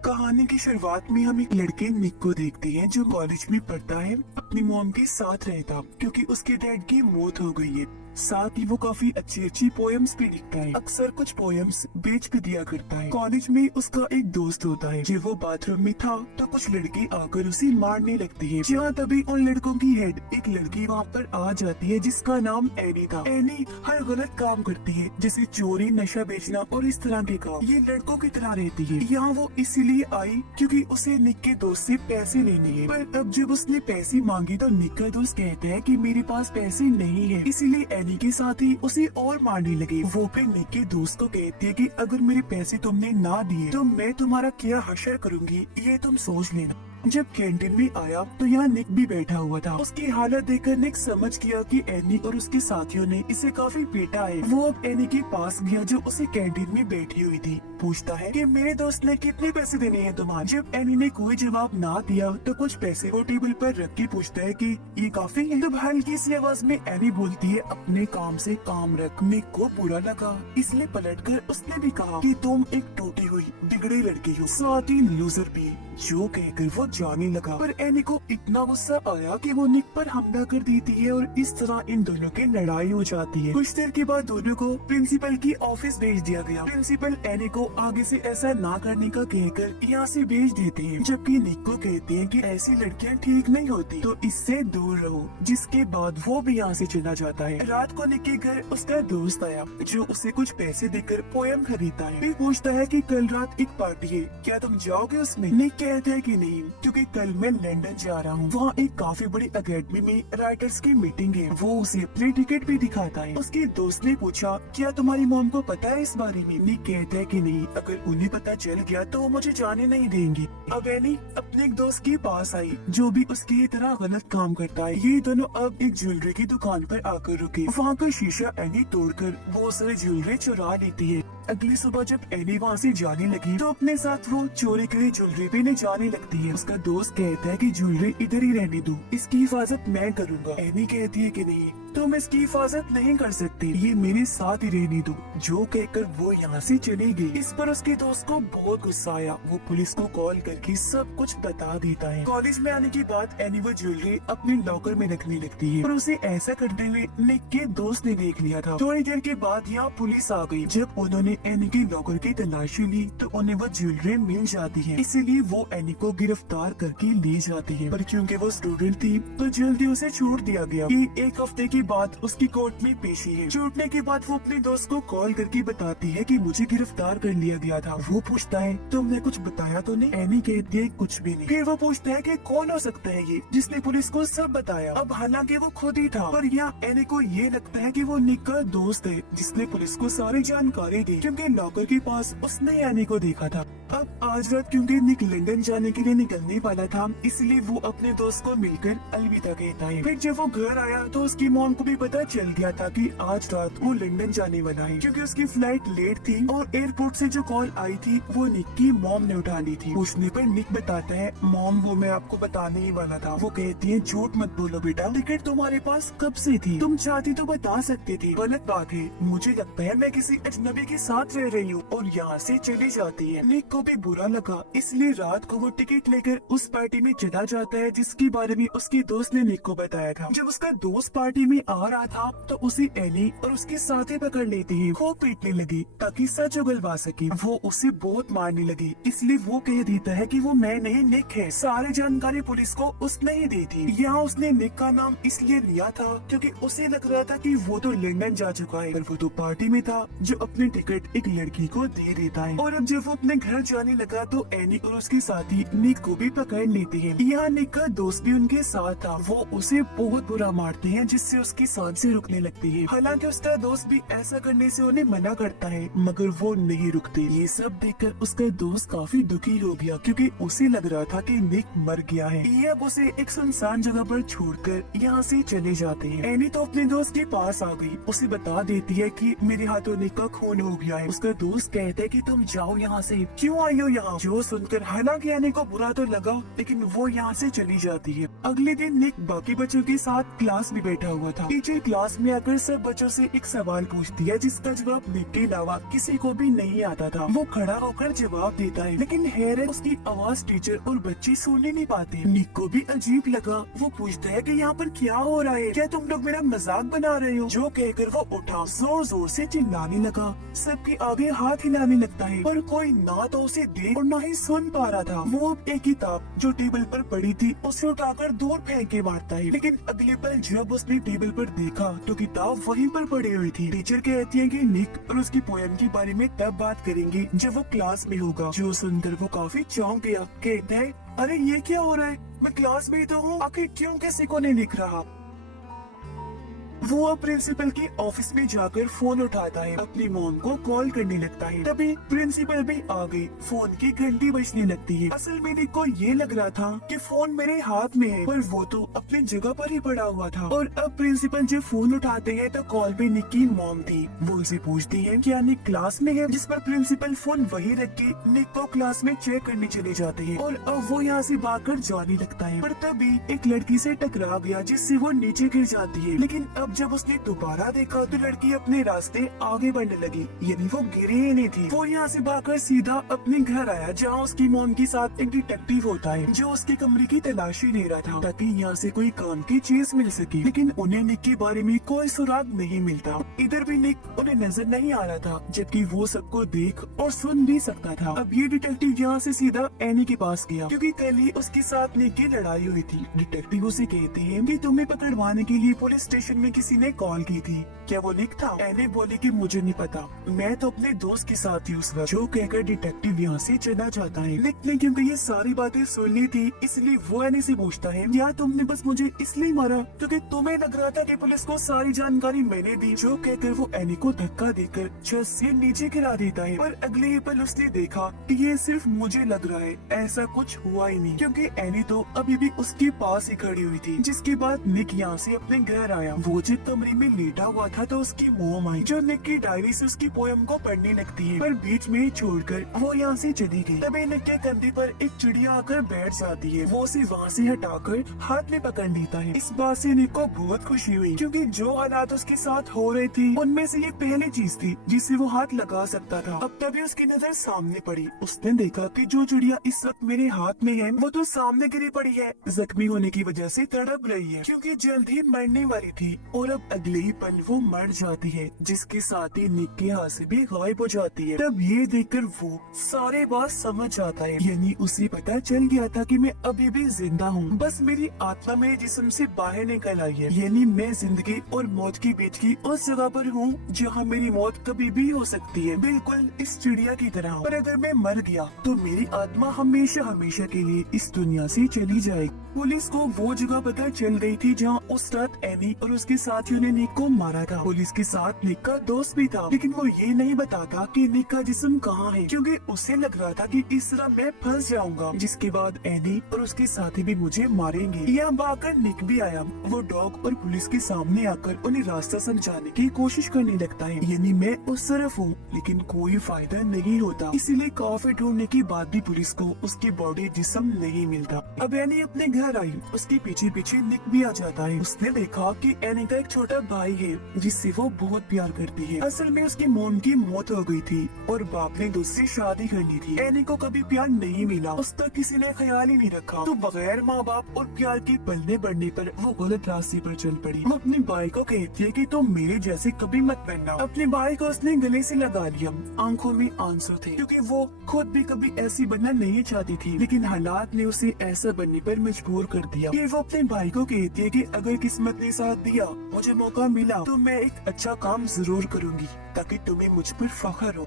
कहानी की शुरुआत में हम एक लड़के निक को देखते हैं जो कॉलेज में पढ़ता है, अपनी मॉम के साथ रहता क्योंकि उसके डैड की मौत हो गई है। साथ ही वो काफी अच्छी अच्छी पोएम्स भी लिखता है, अक्सर कुछ पोएम्स बेच भी दिया करता है। कॉलेज में उसका एक दोस्त होता है। जब वो बाथरूम में था तो कुछ लड़की आकर उसे मारने लगती है। जहाँ तभी उन लड़कों की हेड एक लड़की वहाँ पर आ जाती है जिसका नाम एनी था। एनी हर गलत काम करती है, जैसे चोरी, नशा बेचना और इस तरह के काम। ये लड़कों की तरह रहती है। यहाँ वो इसीलिए आई क्योंकि उसे निक के दोस्त से पैसे लेने हैं। पर अब जब उसने पैसे मांगे तो निक का दोस्त कहता है कि मेरे पास पैसे नहीं है, इसीलिए एनी के साथ ही उसे और मारने लगे। वो फिर निक के दोस्त को कहती है कि अगर मेरे पैसे तुमने ना दिए तो मैं तुम्हारा क्या हशर करूंगी, ये तुम सोच लेना। जब कैंटीन में आया तो यहाँ निक भी बैठा हुआ था। उसकी हालत देखकर निक समझ गया कि एनी और उसके साथियों ने इसे काफी पीटा है। वो अब एनी के पास गया जो उसे कैंटीन में बैठी हुई थी। पूछता है कि मेरे दोस्त ने कितने पैसे देने हैं तुम्हारे। जब एनी ने कोई जवाब ना दिया तो कुछ पैसे वो टेबल पर रख के पूछता है कि ये काफी है। तब हल्की सी आवाज में एनी बोलती है अपने काम से काम रख। निक को बुरा लगा, इसलिए पलटकर उसने भी कहा कि तुम एक टूटी हुई बिगड़े लड़की हो, साथ ही लूजर भी। जो कहकर वो जाने लगा, पर एनी को इतना गुस्सा आया कि वो निक पर हमला कर देती है और इस तरह इन दोनों की लड़ाई हो जाती है। कुछ देर के बाद दोनों को प्रिंसिपल की ऑफिस भेज दिया गया। प्रिंसिपल एनी को आगे से ऐसा ना करने का कहकर यहाँ से भेज देते हैं, जबकि निक को कहते हैं कि ऐसी लड़कियाँ ठीक नहीं होती तो इससे दूर रहो। जिसके बाद वो भी यहाँ से चला जाता है। रात को निक के घर उसका दोस्त आया जो उसे कुछ पैसे देकर पोएम खरीदता है। फिर पूछता है कि कल रात एक पार्टी है, क्या तुम जाओगे उसमें? निक कहता है कि नहीं, क्योंकि कल मैं लंदन जा रहा हूँ। वहाँ एक काफी बड़ी अकेडमी में राइटर्स की मीटिंग है। वो उसे अपनी टिकट भी दिखाता है। उसके दोस्त ने पूछा क्या तुम्हारी मॉम को पता है इस बारे में? निक कहता है कि नहीं, अगर उन्हें पता चल गया तो वो मुझे जाने नहीं देंगे। अब एनी अपने एक दोस्त के पास आई जो भी उसकी तरह गलत काम करता है। ये दोनों अब एक ज्वेलरी की दुकान पर आकर रुके। वहाँ का शीशा एनी तोड़कर वो सारी ज्वेलरी चुरा लेती है। अगली सुबह जब एनी वहाँ से जाने लगी तो अपने साथ वो चोरी करी ज्वेलरी भी जाने लगती है। उसका दोस्त कहता है कि ज्वेलरी इधर ही रहने दो, इसकी हिफाजत मैं करूँगा। एनी कहती है कि नहीं, तुम इसकी हिफाजत नहीं कर सकते, ये मेरे साथ ही रहने दो। जो कहकर वो यहाँ से चली गई। इस पर उसके दोस्त को बहुत गुस्सा आया। वो पुलिस को कॉल करके सब कुछ बता देता है। कॉलेज में आने के बाद एनी वो ज्वेलरी अपने लॉकर में रखने लगती है, पर उसे ऐसा करते हुए निक के दोस्त ने देख लिया था। थोड़ी देर के बाद यहाँ पुलिस आ गई। जब उन्होंने एनी के लॉकर की तलाशी ली तो उन्हें वो ज्वेलरी मिल जाती है, इसीलिए वो एनी को गिरफ्तार करके ले जाती है। पर क्योंकि वो स्टूडेंट थी तो जल्दी उसे छोड़ दिया गया। एक हफ्ते के बाद उसकी कोर्ट में पेशी है। छूटने के बाद वो अपने दोस्त को कॉल करके बताती है कि मुझे गिरफ्तार कर लिया गया था। वो पूछता है तुमने कुछ बताया तो नहीं? एनी कहती है कुछ भी नहीं। फिर वो पूछता है कि कौन हो सकता है ये जिसने पुलिस को सब बताया। अब हालांकि वो खुद ही था, पर यहाँ एनी को ये लगता है कि वो निक का दोस्त है जिसने पुलिस को सारी जानकारी दी, क्योंकि लॉकर के पास उसने एनी को देखा था। अब आज रात क्योंकि निक लंदन जाने के लिए निकलने वाला था, इसलिए वो अपने दोस्त को मिलकर अलविदा कहता है। फिर जब वो घर आया तो उसकी मॉम को भी पता चल गया था कि आज रात वो लंदन जाने वाला है, क्योंकि उसकी फ्लाइट लेट थी और एयरपोर्ट से जो कॉल आई थी वो निक की मॉम ने उठा ली थी। पूछने पर निक बताता है मॉम वो मैं आपको बताने ही वाला था। वो कहती है झूठ मत बोलो बेटा, टिकट तुम्हारे पास कब से थी, तुम चाहती तो बता सकती थी। गलत बात है, मुझे लगता है मैं किसी अजनबी के साथ रह रही हूँ, और यहाँ से चली जाती है। निक को भी बुरा लगा, इसलिए रात को वो टिकट लेकर उस पार्टी में चला जाता है जिसके बारे में उसके दोस्त ने निक को बताया था। जब उसका दोस्त पार्टी में आ रहा था तो उसे एनी और उसके साथी पकड़ लेती है। खूब पीटने लगी ताकि सच उगलवा सके। वो उसे बहुत मारने लगी, इसलिए वो कह देता है कि वो मैं नहीं निक है। सारी जानकारी पुलिस को उसने ही दी थी। यहाँ उसने निक का नाम इसलिए लिया था क्योंकि उसे लग रहा था कि वो तो लंदन जा चुका है, पर वो तो पार्टी में था जो अपनी टिकट एक लड़की को दे देता है। और अब जब वो अपने घर जाने लगा तो एनी और उसके साथी निक को भी पकड़ लेते हैं। यहाँ निक का दोस्त भी उनके साथ था। वो उसे बहुत बुरा मारते हैं जिससे उसकी सांसें रुकने लगती है। हालांकि उसका दोस्त भी ऐसा करने से उन्हें मना करता है, मगर वो नहीं रुकते। ये सब देखकर उसका दोस्त काफी दुखी हो गया क्योंकि उसे लग रहा था कि निक मर गया है। ये अब उसे एक सुनसान जगह पर छोड़कर यहाँ से चले जाते हैं। एनी तो अपने दोस्त के पास आ गई, उसे बता देती है कि मेरे हाथों निक का खून हो गया लिया है। उसका दोस्त कहता है कि तुम जाओ यहाँ से, क्यों आई हो यहाँ। जो सुनकर हालांकि एनी को बुरा तो लगा, लेकिन वो यहाँ से चली जाती है। अगले दिन निक बाकी बच्चों के साथ क्लास में बैठा हुआ था। टीचर क्लास में आकर सब बच्चों से एक सवाल पूछती है जिसका जवाब निक के अलावा किसी को भी नहीं आता था। वो खड़ा होकर जवाब देता है, लेकिन हैरत उसकी आवाज टीचर और बच्चे सुनने नहीं पाते। निक को भी अजीब लगा। वो पूछता है कि यहाँ पर क्या हो रहा है, क्या तुम लोग मेरा मजाक बना रहे हो। जो कहकर वो उठा, जोर जोर से चिल्लाने लगा, सबके आगे हाथ हिलाने लगता है, पर कोई ना तो उसे देख और ना ही सुन पा रहा था। वो एक किताब जो टेबल पर पड़ी थी उसे उठाकर दूर फेंक के मारता है, लेकिन अगले पल जब उसने टेबल पर देखा तो किताब वहीं पर पड़ी हुई थी। टीचर कहती है कि निक और उसकी पोएम के बारे में तब बात करेंगे जब वो क्लास में होगा। जो सुनकर वो काफी चौंक गया। कहता है, अरे ये क्या हो रहा है, मैं क्लास में ही तो हूँ, आखिर क्यों किसी को नहीं लिख रहा। वो अब प्रिंसिपल की ऑफिस में जाकर फोन उठाता है, अपनी मॉम को कॉल करने लगता है। तभी प्रिंसिपल भी आ गई। फोन की घंटी बजने लगती है। असल में निक को ये लग रहा था कि फोन मेरे हाथ में है, पर वो तो अपनी जगह पर ही पड़ा हुआ था। और अब प्रिंसिपल जब फोन उठाते हैं तो कॉल पे निक की मॉम थी। वो उसे पूछती है क्या निक क्लास में है, जिस पर प्रिंसिपल फोन वही रख के निक को क्लास में चेक करने चले जाते हैं। और अब वो यहाँ से भागकर जाने लगता है, पर तभी एक लड़की से टकरा गया जिससे वो नीचे गिर जाती है। लेकिन अब जब उसने दोबारा देखा तो लड़की अपने रास्ते आगे बढ़ने लगी, यानी वो गिरी ही नहीं थी। वो यहाँ से भागकर सीधा अपने घर आया, जहाँ उसकी मॉम के साथ एक डिटेक्टिव होता है जो उसके कमरे की तलाशी ले रहा था ताकि यहाँ से कोई काम की चीज मिल सके। लेकिन उन्हें निक के बारे में कोई सुराग नहीं मिलता। इधर भी निक उन्हें नजर नहीं आ रहा था, जबकि वो सबको देख और सुन भी सकता था। अब ये डिटेक्टिव यहाँ से सीधा एनी के पास गया, क्योंकि कल ही उसके साथ निक की लड़ाई हुई थी। डिटेक्टिव उसे कहते हैं कि तुम्हें पकड़वाने के लिए पुलिस स्टेशन में किसी ने कॉल की थी, क्या वो निक था। एनी बोली कि मुझे नहीं पता, मैं तो अपने दोस्त के साथ थी उस वक्त। जो कहकर डिटेक्टिव यहाँ से चला जाता है। निक ने क्योंकि ये सारी बातें सुन ली थी, इसलिए वो एनी से पूछता है, या तुमने बस मुझे इसलिए मारा क्योंकि तुम्हें लग रहा था कि पुलिस को सारी जानकारी मैंने दी। जो कहकर वो एनी को धक्का देकर छत से नीचे गिरा देता है। पर अगले ही पल उसने देखा कि ये सिर्फ मुझे लग रहा है, ऐसा कुछ हुआ ही नहीं, क्योंकि एनी तो अभी भी उसके पास ही खड़ी हुई थी। जिसके बाद निक यहाँ से अपने घर आया। वो जब कमरे में लेटा हुआ था तो उसकी मॉम आई, जो निक की डायरी से उसकी पोएम को पढ़ने लगती है, पर बीच में छोड़कर वो यहाँ से चली गई। तभी निक के कंधे पर एक चिड़िया आकर बैठ जाती है। वो उसे वहाँ से हटाकर हाथ में पकड़ लेता है। इस बात से निक को बहुत खुशी हुई, क्योंकि जो हालात उसके साथ हो रहे थे उनमें से ये पहली चीज थी जिससे वो हाथ लगा सकता था। अब तभी उसकी नजर सामने पड़ी। उसने देखा कि जो चिड़िया इस वक्त मेरे हाथ में है वो तो सामने गिरी पड़ी है, जख्मी होने की वजह से तड़प रही है, क्योंकि जल्द ही मरने वाली थी। और अब अगले ही पल वो मर जाती है, जिसके साथ ही निक के हाथ से भी गायब हो जाती है। तब ये देखकर वो सारे बात समझ जाता है, यानी उसे पता चल गया था कि मैं अभी भी जिंदा हूँ, बस मेरी आत्मा मेरे जिस्म से बाहर निकल आई है। यानी मैं जिंदगी और मौत के बीच की उस जगह पर हूँ जहाँ मेरी मौत कभी भी हो सकती है, बिल्कुल इस चिड़िया की तरह। पर अगर मैं मर गया तो मेरी आत्मा हमेशा हमेशा के लिए इस दुनिया से चली जाएगी। पुलिस को वो जगह पता चल गई थी जहाँ उस रात एनी और उसके साथियों ने निक को मारा था। पुलिस के साथ निक का दोस्त भी था, लेकिन वो ये नहीं बताता कि निक का जिस्म कहाँ है, क्योंकि उसे लग रहा था कि इस तरह मैं फंस जाऊंगा, जिसके बाद एनी और उसके साथी भी मुझे मारेंगे। यहाँ आकर निक भी आया। वो डॉग और पुलिस के सामने आकर उन्हें रास्ता समझाने की कोशिश करने लगता है, यानी मैं उस तरफ हूँ, लेकिन कोई फायदा नहीं होता। इसीलिए काफी ढूंढने के बाद भी पुलिस को उसकी बॉडी जिस्म नहीं मिलता। अब एनी अपने घर आई, उसके पीछे पीछे निक भी आ जाता है। उसने देखा कि एनी का एक छोटा भाई है जिससे वो बहुत प्यार करती है। असल में उसकी मॉम की मौत हो गई थी और बाप ने दूसरी शादी कर ली थी। एनी को कभी प्यार नहीं मिला, उस तक किसी ने ख्याल ही नहीं रखा, तो बगैर माँ बाप और प्यार के पलने बढ़ने पर वो गलत रास्ते पर चल पड़ी। वो अपने भाई को कहती है कि तुम मेरे जैसे कभी मत बनना। अपने भाई को उसने गले से लगा लिया। आंखों में आंसू थे, क्योंकि वो खुद भी कभी ऐसी बनना नहीं चाहती थी, लेकिन हालात ने उसे ऐसा बनने पर मजबूर कर दिया। ये वो अपने भाई को कहती है कि अगर किस्मत ने साथ दिया, मुझे मौका मिला, तो मैं एक अच्छा काम जरूर करूंगी ताकि तुम्हें मुझ पर फख्र हो।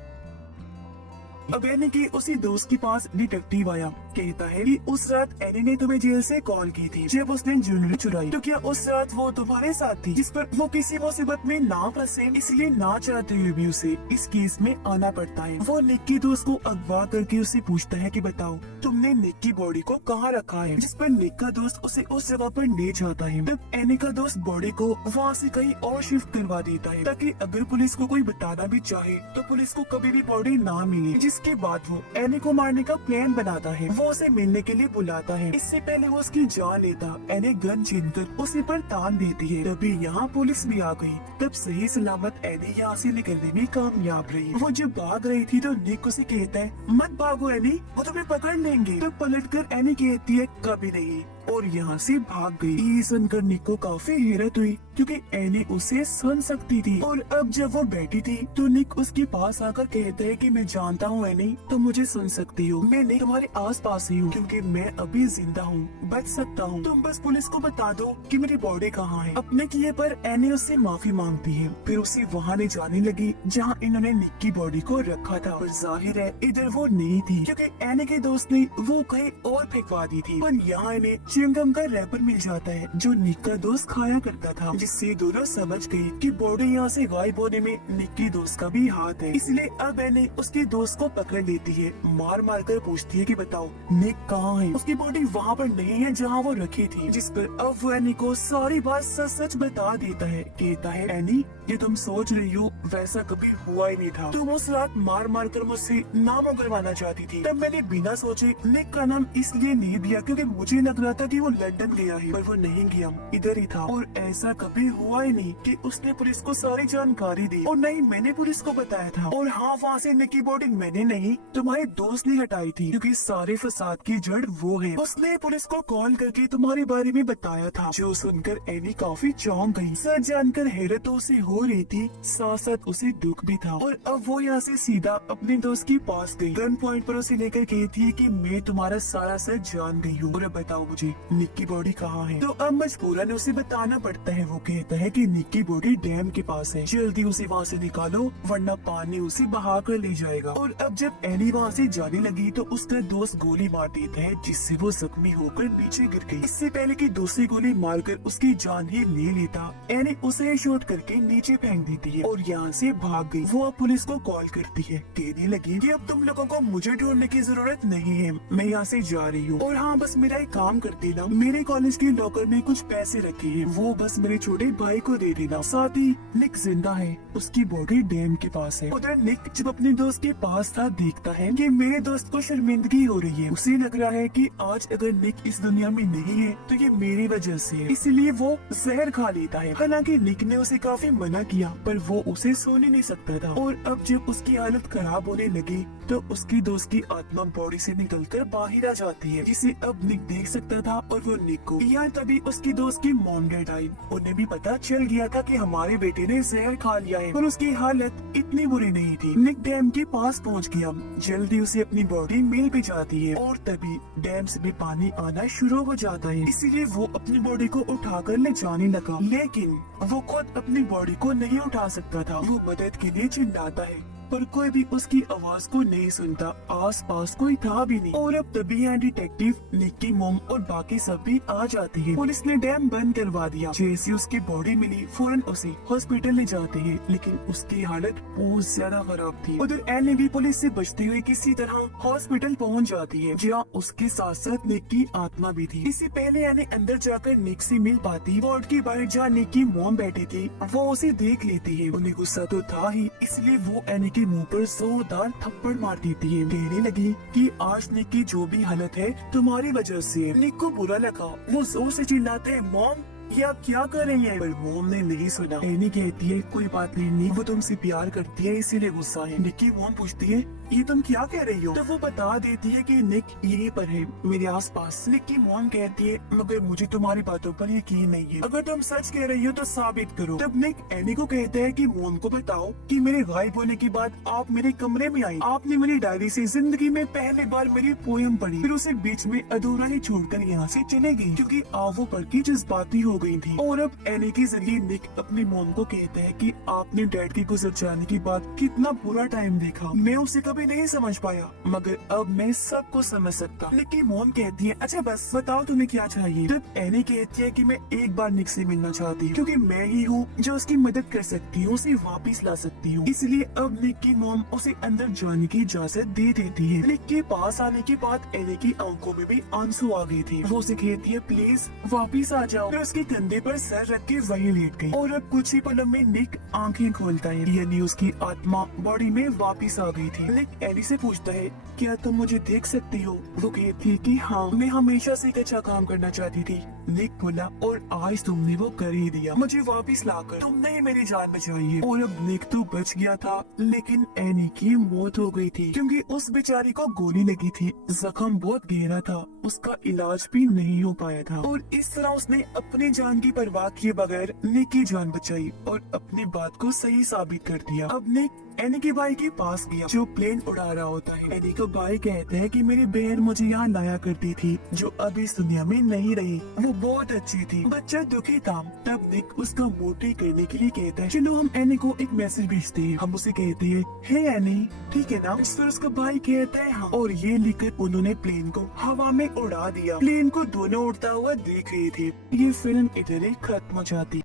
अब एनी के उसी दोस्त के पास डिटेक्टिव आया। कहता है कि उस रात एनी ने तुम्हें जेल से कॉल की थी जब उसने ज्वेलरी चुराई, तो क्या उस रात वो तुम्हारे साथ थी जिस पर वो किसी मुसीबत में ना फंसे, इसलिए ना चाहते हुए भी उसे इस केस में आना पड़ता है। वो निक की दोस्त को अगवा करके उसे पूछता है कि बताओ तुमने निक की बॉडी को कहाँ रखा है, जिस पर निक का दोस्त उसे उस जगह पर ले जाता है। तब एनी का दोस्त बॉडी को वहाँ से कहीं और शिफ्ट करवा देता है ताकि अगर पुलिस को कोई बताना भी चाहे तो पुलिस को कभी भी बॉडी ना मिले। जिसके बाद वो एनी को मारने का प्लान बनाता है। वो उसे मिलने के लिए बुलाता है। इससे पहले वो उसकी जान लेता एनी गन छीनकर उसी पर तान देती है। तभी यहाँ पुलिस भी आ गई। तब सही सलामत एनी यहाँ से निकलने में कामयाब रही। वो जब भाग रही थी तो निक उसे कहता है मत भागो एनी, वो तुम्हें पकड़ लेंगे। तब पलटकर एनी कहती है कभी नहीं, और यहाँ से भाग गई। ये सुनकर निक को काफी हैरत हुई क्योंकि एनी उसे सुन सकती थी। और अब जब वो बैठी थी तो निक उसके पास आकर कहता है कि मैं जानता हूँ एनी, तुम मुझे सुन सकती हो। मैं नहीं तुम्हारे आस पास ही हूँ क्योंकि मैं अभी जिंदा हूँ, बच सकता हूँ। तुम बस पुलिस को बता दो कि मेरी बॉडी कहाँ है। अपने किए पर एनी उससे माफी मांगती है। फिर उसे वहाँ ले जाने लगी जहाँ इन्होंने निक की बॉडी को रखा था। पर जाहिर है इधर वो नहीं थी क्योंकि एनी के दोस्त ने वो कहीं और फेंकवा दी थी। पर यहाँ इन्हें च्युइंगम का रैपर मिल जाता है जो निक का दोस्त खाया करता था, जिससे दोनों समझ गए कि बॉडी यहाँ से गायब होने में निक के दोस्त का भी हाथ है। इसलिए अब एनी उसके दोस्त को पकड़ लेती है। मार मार कर पूछती है कि बताओ निक कहाँ है। उसकी बॉडी वहाँ पर नहीं है जहाँ वो रखी थी। जिस पर अब वो एनी को सारी बात सच सच बता देता है। कहता है एनी ये तुम सोच रही हो वैसा कभी हुआ ही नहीं था। तुम उस रात मार मार कर मुझसे नाम उगलवाना चाहती थी। तब मैंने बिना सोचे निक का नाम इसलिए नहीं दिया क्योंकि मुझे लग रहा था कि वो लंदन गया है, पर वो नहीं गया, इधर ही था। और ऐसा कभी हुआ ही नहीं कि उसने पुलिस को सारी जानकारी दी, और नहीं मैंने पुलिस को बताया था। और हाँ वहाँ से निक की बॉडी मैंने नहीं तुम्हारे दोस्त ने हटाई थी क्योंकि सारे फसाद की जड़ वो है। उसने पुलिस को कॉल करके तुम्हारे बारे में बताया था। जो सुनकर एनी काफी चौंक गई। सच जानकर हैरत उसे हो रही थी, साथ साथ उसे दुख भी था। और अब वो यहाँ से सीधा अपने दोस्त के पास गई। गन पॉइंट पर उसे लेकर कहती है कि मैं तुम्हारा सारा सच जान गई हूँ और अब बताओ मुझे निक की बॉडी कहाँ है। तो अब मजबूरन उसे बताना पड़ता है। वो कहता है कि निक की बॉडी डैम के पास है, जल्दी उसे वहाँ से निकालो वरना पानी उसे बहा कर ले जाएगा। और अब जब एनी वहाँ से जाने लगी तो उसका दोस्त गोली मार देता है जिससे वो जख्मी होकर नीचे गिर गई। इससे पहले कि दूसरी गोली मारकर उसकी जान ही ले लेता, एनी उसे शूट करके नीचे फेंक देती है और यहाँ से भाग गई। वो अब पुलिस को कॉल करती है। कहने लगी कि अब तुम लोगों को मुझे ढूंढने की जरूरत नहीं है, मैं यहाँ से जा रही हूँ। और हाँ बस मेरा एक काम कर देना, मेरे कॉलेज के लॉकर में कुछ पैसे रखे हैं, वो बस मेरे छोटे भाई को दे देना। साथ ही निक जिंदा है, उसकी बॉडी डैम के पास है। उधर निक जब अपने दोस्त के पास था देखता है कि मेरे दोस्त को शर्मिंदगी हो रही है। उसे लग रहा है कि आज अगर निक इस दुनिया में नहीं है तो ये मेरी वजह से है, इसलिए वो जहर खा लेता है। हालांकि निक ने उसे काफी मना किया पर वो उसे सोने नहीं सकता था। और अब जब उसकी हालत खराब होने लगी तो उसकी दोस्त की आत्मा बॉडी से निकलकर बाहर आ जाती है, जिसे अब निक देख सकता था। और वो निक को यहाँ तभी उसकी दोस्त की मॉम डेड आई। उन्हें भी पता चल गया था कि हमारे बेटे ने जहर खा लिया है, पर उसकी हालत इतनी बुरी नहीं थी। निक डैम के पास पहुँच गया, जल्दी उसे अपनी बॉडी मिल भी जाती है और तभी डैम से भी पानी आना शुरू हो जाता है। इसीलिए वो अपनी बॉडी को उठाकर ले जाने लगा, लेकिन वो खुद अपनी बॉडी को नहीं उठा सकता था। वो मदद के लिए चिल्लाता है पर कोई भी उसकी आवाज को नहीं सुनता, आस पास कोई था भी नहीं। और अब तभी यहाँ डिटेक्टिव, निक की मॉम और बाकी सब भी आ जाते हैं। पुलिस ने डैम बंद करवा दिया। जैसे उसकी बॉडी मिली फौरन उसे हॉस्पिटल ले जाते हैं, लेकिन उसकी हालत बहुत ज्यादा खराब थी। उधर एनी भी पुलिस से बचते हुए किसी तरह हॉस्पिटल पहुँच जाती है, जहाँ उसके साथ साथ निक की आत्मा भी थी। इससे पहले एनी अंदर जाकर निक से मिल पाती, वार्ड के बाहर जहाँ निक की मॉम बैठी थी वो उसे देख लेती है। उन्हें गुस्सा तो था ही, इसलिए वो एनी के मुंह पर जोरदार थप्पड़ मार देती है। कहने लगी कि आज निक की जो भी हालत है तुम्हारी वजह से है। निक को बुरा लगा, वो जोर से चिल्लाते हैं मॉम ये आप क्या कर रही हैं? पर मॉम ने नहीं सुना। एनी कहती है कोई बात नहीं निक, वो तुमसे प्यार करती है इसीलिए गुस्सा है। निक की मॉम पूछती है ये तुम क्या कह रही हो? तो वो बता देती है कि निक यहीं पर है मेरे आसपास। निक की मॉम कहती है मगर मुझे तुम्हारी बातों पर यकीन नहीं है, अगर तुम सच कह रही हो तो साबित करो। तब निक एनी को कहता है कि मॉम को बताओ कि मेरे गायब होने के बाद आप मेरे कमरे में आई, आपने मेरी डायरी से जिंदगी में पहली बार मेरी पोयम पढ़ी, फिर उसे बीच में अधूरा ही छोड़कर यहाँ से चले गई क्योंकि आप वो पढ़ के जज्बाती हो गई थी। और अब एनी के जरिए निक अपनी मॉम को कहता है कि आपने डैड के गुजर जाने के बाद कितना बुरा टाइम देखा, मैं उसे कभी कभी नहीं समझ पाया, मगर अब मैं सब कुछ समझ सकता। निक की मॉम कहती है, अच्छा बस बताओ तुम्हें क्या चाहिए। तब एनी कहती है कि मैं एक बार निक से मिलना चाहती हूँ, क्योंकि मैं ही हूँ जो उसकी मदद कर सकती हूँ, उसे वापिस ला सकती हूँ। इसलिए अब निक की मॉम उसे अंदर जाने की इजाजत दे देती है। निक के पास आने के बाद एनी की आंखों में भी आंसू आ गए थे। वो उसे कहती है, प्लीज वापिस आ जाओ। फिर उसके कंधे पर सर रख के वही लेट गई और अब कुछ ही पलों में निक आंखें खोलता है, यानी उसकी आत्मा बॉडी में वापिस आ गई थी। निक एनी से पूछता है, क्या तुम मुझे देख सकती हो? वो कहती है कि हाँ, मैं हमेशा से एक अच्छा काम करना चाहती थी। निक बोला, और आज तुमने वो कर ही दिया, मुझे वापिस लाकर तुमने ही मेरी जान बचाई है। और अब निक तो बच गया था, लेकिन एनी की मौत हो गई थी, क्योंकि उस बेचारी को गोली लगी थी। जख्म बहुत गहरा था, उसका इलाज भी नहीं हो पाया था, और इस तरह उसने अपनी जान की परवाह किए बगैर निक की जान बचाई और अपनी बात को सही साबित कर दिया। अब निक एनी के भाई के पास गया, जो प्लेन उड़ा रहा होता है। एनी का भाई कहते हैं कि मेरी बहन मुझे यहाँ लाया करती थी, जो अब इस दुनिया में नहीं रही। वो बहुत अच्छी थी। बच्चा दुखी था। तब निक उसका मूड ठीक करने के लिए कहता है, चलो हम एनी को एक मैसेज भेजते हैं। हम उसे कहते हैं, हे एनी, ठीक है ना? इस पर उसका भाई कहता है हाँ, और ये लिखकर उन्होंने प्लेन को हवा में उड़ा दिया। प्लेन को दोनों उड़ता हुआ देख रहे थे। ये फिल्म इधर ही खत्म हो जाती।